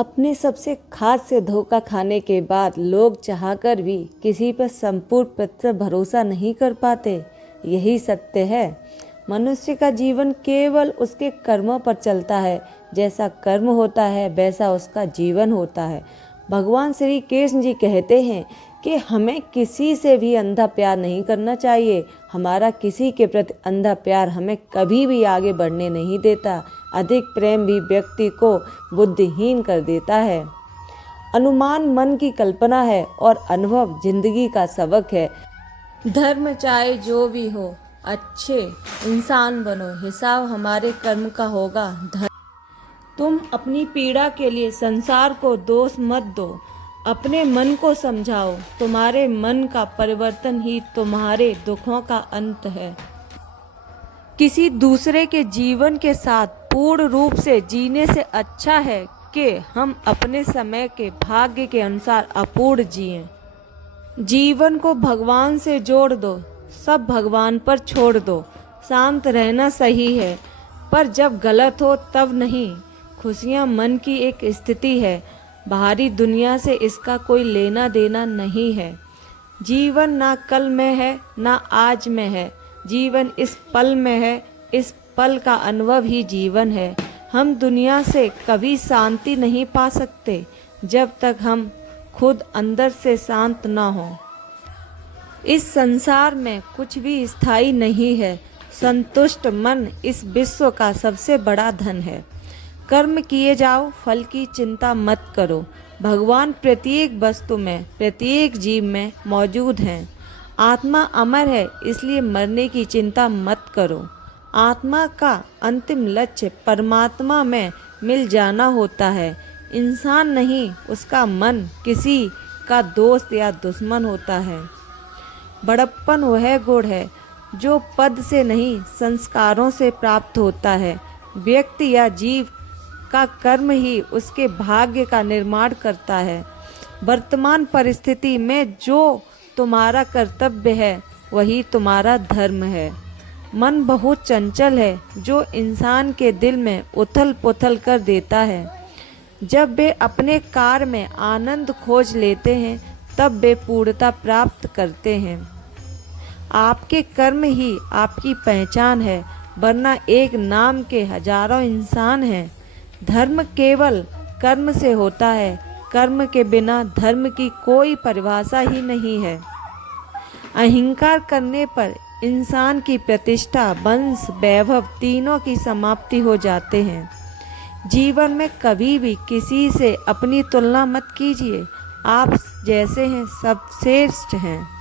अपने सबसे खास से धोखा खाने के बाद लोग चाहकर भी किसी पर संपूर्ण प्रतिशत भरोसा नहीं कर पाते। यही सत्य है। मनुष्य का जीवन केवल उसके कर्मों पर चलता है। जैसा कर्म होता है वैसा उसका जीवन होता है। भगवान श्री कृष्ण जी कहते हैं कि हमें किसी से भी अंधा प्यार नहीं करना चाहिए। हमारा किसी के प्रति अंधा प्यार हमें कभी भी आगे बढ़ने नहीं देता। अधिक प्रेम भी व्यक्ति को बुद्धिहीन कर देता है। अनुमान मन की कल्पना है और अनुभव जिंदगी का सबक है। धर्म चाहे जो भी हो, अच्छे इंसान बनो, हिसाब हमारे कर्म का होगा। तुम अपनी पीड़ा के लिए संसार को दोष मत दो, अपने मन को समझाओ। तुम्हारे मन का परिवर्तन ही तुम्हारे दुखों का अंत है। किसी दूसरे के जीवन के साथ पूर्ण रूप से जीने से अच्छा है कि हम अपने समय के भाग्य के अनुसार अपूर्ण जिएं। जीवन को भगवान से जोड़ दो, सब भगवान पर छोड़ दो। शांत रहना सही है, पर जब गलत हो तब नहीं। खुशियाँ मन की एक स्थिति है, बाहरी दुनिया से इसका कोई लेना देना नहीं है। जीवन ना कल में है ना आज में है, जीवन इस पल में है। इस पल का अनुभव ही जीवन है। हम दुनिया से कभी शांति नहीं पा सकते जब तक हम खुद अंदर से शांत ना हो। इस संसार में कुछ भी स्थायी नहीं है। संतुष्ट मन इस विश्व का सबसे बड़ा धन है। कर्म किए जाओ, फल की चिंता मत करो। भगवान प्रत्येक वस्तु में, प्रत्येक जीव में मौजूद हैं। आत्मा अमर है, इसलिए मरने की चिंता मत करो। आत्मा का अंतिम लक्ष्य परमात्मा में मिल जाना होता है। इंसान नहीं, उसका मन किसी का दोस्त या दुश्मन होता है। बड़प्पन वह गुण है जो पद से नहीं, संस्कारों से प्राप्त होता है। व्यक्ति या जीव का कर्म ही उसके भाग्य का निर्माण करता है। वर्तमान परिस्थिति में जो तुम्हारा कर्तव्य है वही तुम्हारा धर्म है। मन बहुत चंचल है, जो इंसान के दिल में उथल पुथल कर देता है। जब वे अपने कार्य में आनंद खोज लेते हैं तब वे पूर्णता प्राप्त करते हैं। आपके कर्म ही आपकी पहचान है, वरना एक नाम के हजारों इंसान हैं। धर्म केवल कर्म से होता है, कर्म के बिना धर्म की कोई परिभाषा ही नहीं है। अहंकार करने पर इंसान की प्रतिष्ठा, वंश, वैभव तीनों की समाप्ति हो जाते हैं। जीवन में कभी भी किसी से अपनी तुलना मत कीजिए। आप जैसे हैं सब श्रेष्ठ हैं।